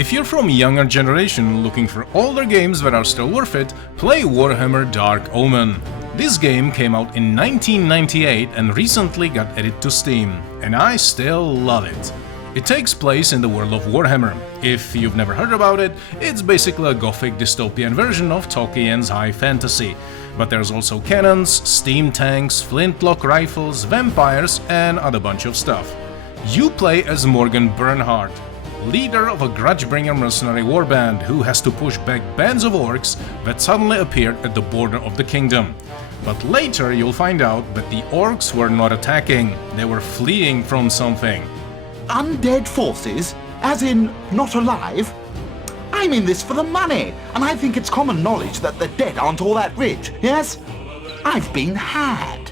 If you're from a younger generation looking for older games that are still worth it, play Warhammer Dark Omen. This game came out in 1998 and recently got added to Steam, and I still love it. It takes place in the world of Warhammer. If you've never heard about it, it's basically a gothic dystopian version of Tolkien's high fantasy. But there's also cannons, steam tanks, flintlock rifles, vampires, and other bunch of stuff. You play as Morgan Bernhardt, leader of a grudge-bringer mercenary warband who has to push back bands of orcs that suddenly appeared at the border of the kingdom. But later you'll find out that the orcs were not attacking, they were fleeing from something. Undead forces? As in, not alive? I'm in this for the money, and I think it's common knowledge that the dead aren't all that rich, yes? I've been had.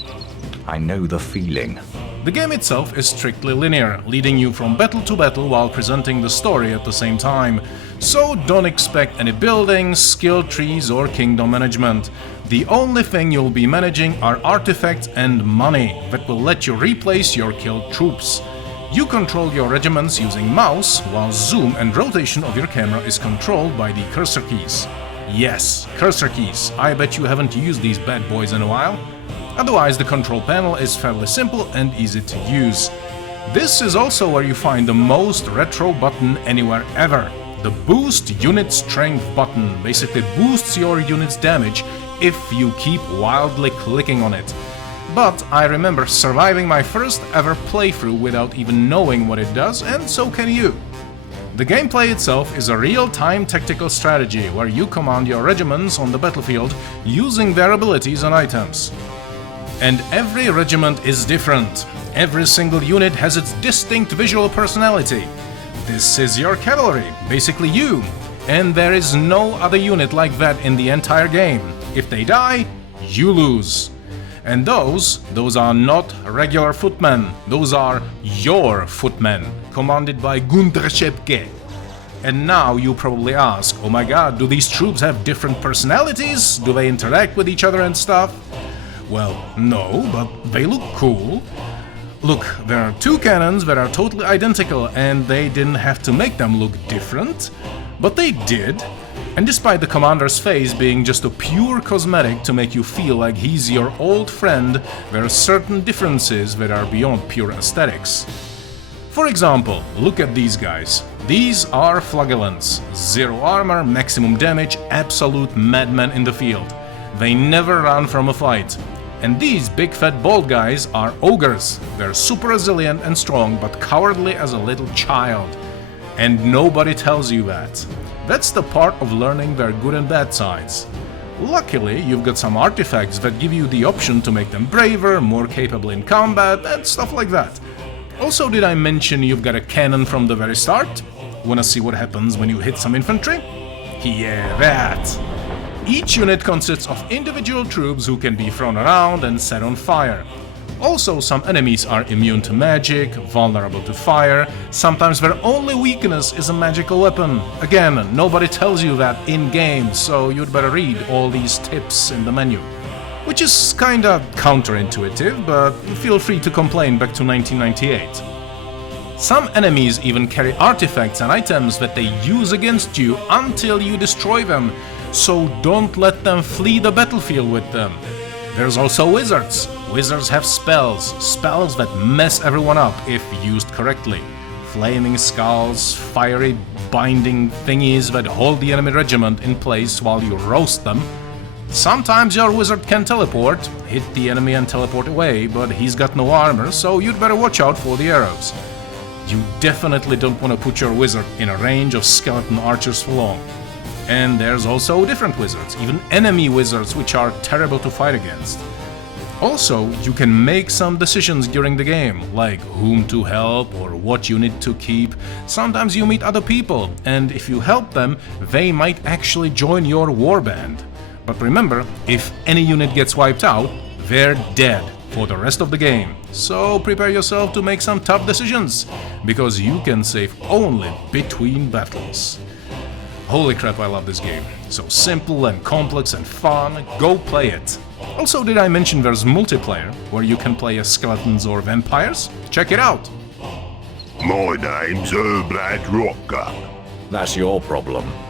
I know the feeling. The game itself is strictly linear, leading you from battle to battle while presenting the story at the same time. So don't expect any buildings, skill trees or kingdom management. The only thing you'll be managing are artifacts and money that will let you replace your killed troops. You control your regiments using mouse, while zoom and rotation of your camera is controlled by the cursor keys. Yes, cursor keys. I bet you haven't used these bad boys in a while. Otherwise, the control panel is fairly simple and easy to use. This is also where you find the most retro button anywhere ever. The Boost Unit Strength button basically boosts your unit's damage if you keep wildly clicking on it. But I remember surviving my first ever playthrough without even knowing what it does, and so can you. The gameplay itself is a real-time tactical strategy where you command your regiments on the battlefield using their abilities and items. And every regiment is different. Every single unit has its distinct visual personality. This is your cavalry, basically you. And there is no other unit like that in the entire game. If they die, you lose. And those are not regular footmen, those are your footmen, commanded by Gunther Schepke. And now you probably ask, oh my god, do these troops have different personalities? Do they interact with each other and stuff? Well, no, but they look cool. Look, there are two cannons that are totally identical and they didn't have to make them look different, but they did. And despite the commander's face being just a pure cosmetic to make you feel like he's your old friend, there are certain differences that are beyond pure aesthetics. For example, look at these guys. These are flagellants. 0 armor, maximum damage, absolute madmen in the field. They never run from a fight. And these big fat bald guys are ogres. They're super resilient and strong, but cowardly as a little child. And nobody tells you that. That's the part of learning their good and bad sides. Luckily, you've got some artifacts that give you the option to make them braver, more capable in combat, and stuff like that. Also, did I mention you've got a cannon from the very start? Wanna see what happens when you hit some infantry? Yeah, that! Each unit consists of individual troops who can be thrown around and set on fire. Also, some enemies are immune to magic, vulnerable to fire, sometimes their only weakness is a magical weapon. Again, nobody tells you that in-game, so you'd better read all these tips in the menu. Which is kinda counterintuitive, but feel free to complain back to 1998. Some enemies even carry artifacts and items that they use against you until you destroy them, so don't let them flee the battlefield with them. There's also wizards. Wizards have spells that mess everyone up if used correctly. Flaming skulls, fiery binding thingies that hold the enemy regiment in place while you roast them. Sometimes your wizard can teleport, hit the enemy and teleport away, but he's got no armor, so you'd better watch out for the arrows. You definitely don't want to put your wizard in a range of skeleton archers for long. And there's also different wizards, even enemy wizards, which are terrible to fight against. Also, you can make some decisions during the game, like whom to help or what unit to keep. Sometimes you meet other people, and if you help them, they might actually join your warband. But remember, if any unit gets wiped out, they're dead for the rest of the game. So prepare yourself to make some tough decisions, because you can save only between battles. Holy crap, I love this game. So simple and complex and fun, go play it. Also, did I mention there's multiplayer, where you can play as skeletons or vampires? Check it out! My name's Brad Rocker. That's your problem.